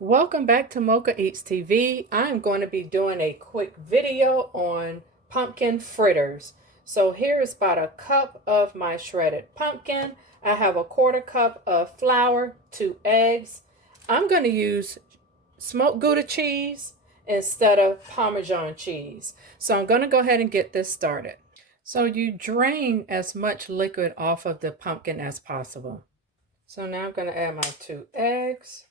Welcome back to Mochaeatstv. I'm going to be doing a quick video on pumpkin fritters. So here is about a cup of my shredded pumpkin. I have a quarter cup of flour, 2 eggs. I'm going to use smoked Gouda cheese instead of Parmesan cheese. So I'm going to go ahead and get this started. So you drain as much liquid off of the pumpkin as possible. So now I'm going to add my 2 eggs.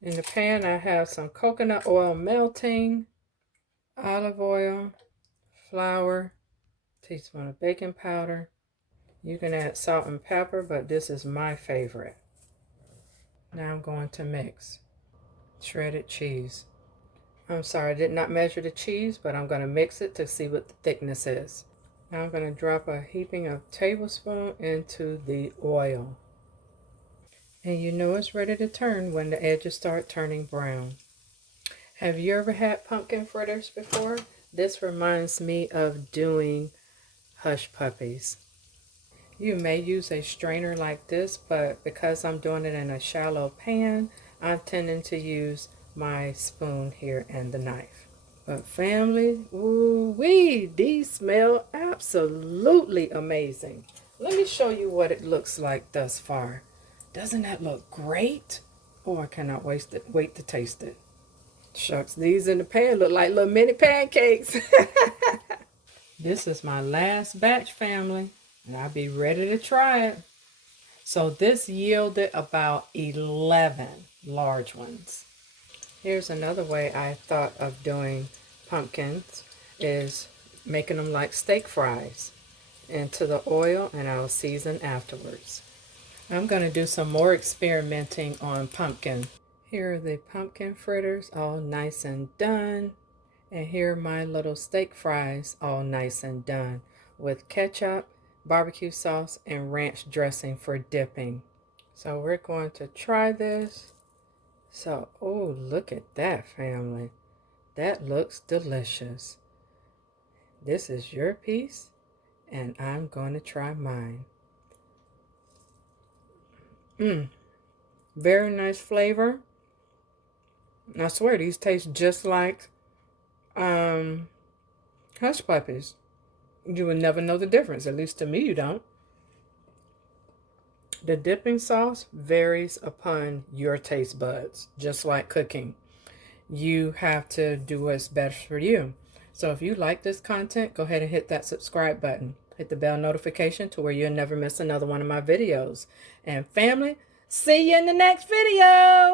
In the pan, I have some coconut oil melting, olive oil, flour, teaspoon of baking powder. You can add salt and pepper, but this is my favorite. Now I'm going to mix shredded cheese. I'm sorry, I did not measure the cheese, but I'm going to mix it to see what the thickness is. Now I'm going to drop a heaping of tablespoon into the oil. And you know it's ready to turn when the edges start turning brown. Have you ever had pumpkin fritters before? This reminds me of doing hush puppies. You may use a strainer like this, but because I'm doing it in a shallow pan, I'm tending to use my spoon here and the knife. But family, ooh-wee, these smell absolutely amazing. Let me show you what it looks like thus far. Doesn't that look great? Oh, I cannot wait to taste it. Shucks, these in the pan look like little mini pancakes. This is my last batch, family, and I'll be ready to try it. So this yielded about 11 large ones. Here's another way I thought of doing pumpkins, is making them like steak fries into the oil, and I'll season afterwards. I'm going to do some more experimenting on pumpkin. Here are the pumpkin fritters, all nice and done. And here are my little steak fries, all nice and done, with ketchup, barbecue sauce, and ranch dressing for dipping. So we're going to try this. So, oh, look at that, family. That looks delicious. This is your piece, and I'm going to try mine. Very nice flavor. I swear these taste just like hush puppies. You would never know the difference. At least to me, you don't. The dipping sauce varies upon your taste buds, just like cooking. You have to do what's best for you. So if you like this content, go ahead and hit that subscribe button. Hit the bell notification to where you'll never miss another one of my videos. And family, see you in the next video.